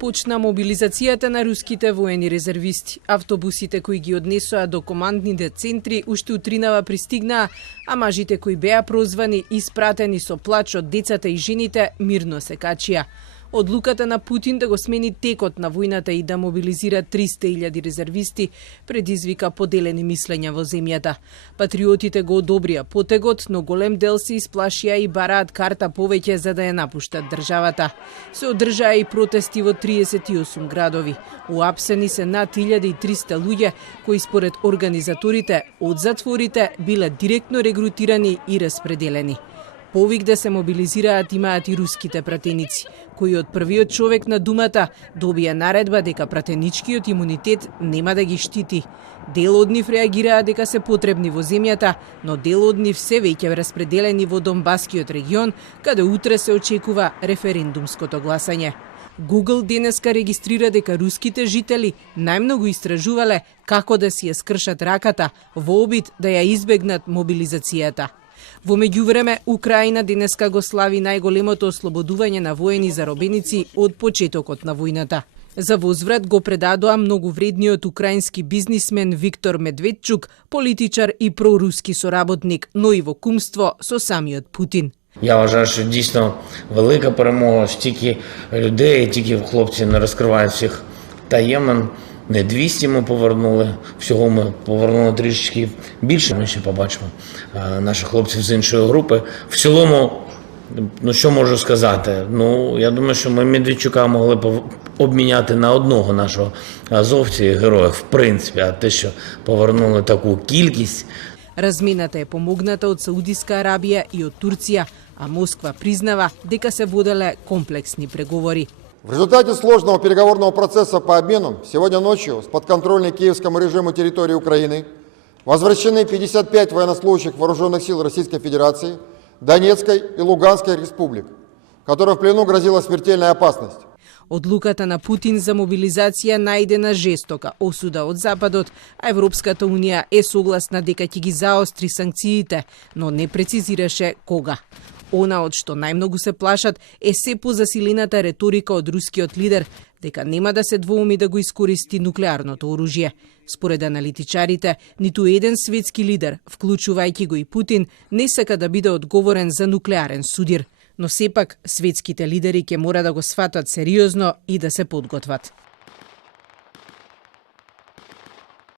Почна мобилизацијата на руските воени резервисти. Автобусите кои ги однесоа до командните центри уште утринава пристигнаа, а мажите кои беа прозвани и испратени со плач од децата и жените мирно се качија. Одлуката на Путин да го смени текот на војната и да мобилизира 300.000 резервисти предизвика поделени мислења во земјата. Патриотите го одобрија потегот, но голем дел се исплашија и бараат карта повеќе за да ја напуштат државата. Се одржаа и протести во 38 градови. Уапсени се над 1300 луѓе кои според организаторите од затворите биле директно регрутирани и распределени. Повик да се мобилизираат имаат и руските пратеници, кои од првиот човек на думата добија наредба дека пратеничкиот имунитет нема да ги штити. Дел од нив реагираа дека се потребни во земјата, но дел од нив се веќе распределени во Донбаскиот регион, каде утре се очекува референдумското гласање. Google денеска регистрира дека руските жители најмногу истражувале како да си ја скршат раката во обид да ја избегнат мобилизацијата. Во меѓувреме, Украина денеска го слави најголемото ослободување на воени заробеници од почетокот на војната. За возврат го предадоа многу вредниот украински бизнисмен Виктор Медведчук, политичар и проруски соработник, но и во кумство со самиот Путин. Я вважаю, що дійсно велика перемога, стільки людей, тільки хлопці не розкривають всіх таємин. Не 200 ми повернули, всього ми повернули трішечки більше. Ми ще побачимо наших хлопців з іншої групи. В цілому, що можу сказати? Я думаю, що ми Медведчука могли б обміняти на одного нашого азовця героя, в принципі. А те, що повернули таку кількість. Размената е помогната од Саудиска Арабија и од Турција, а Москва признава дека се воделе комплексни преговори. В результате сложного переговорного процесса по обмену сегодня ночью с подконтрольной киевскому режиму территории Украины возвращены 55 военнослужащих вооруженных сил Российской Федерации, Донецкой и Луганской республик, которым в плену грозила смертельная опасность. Одлуката на Путин за мобилизација најдена жестока осуда од Западот, а Европската Унија е согласна дека ќе ги заостри санкциите, но не прецизираше кога. Она од што најмногу се плашат е се позасилената реторика од рускиот лидер дека нема да се двоуми да го искористи нуклеарното оружје. Според аналитичарите, ниту еден светски лидер, вклучувајќи го и Путин, не сака да биде одговорен за нуклеарен судир. Но сепак светските лидери ќе мора да го сватат сериозно и да се подготват.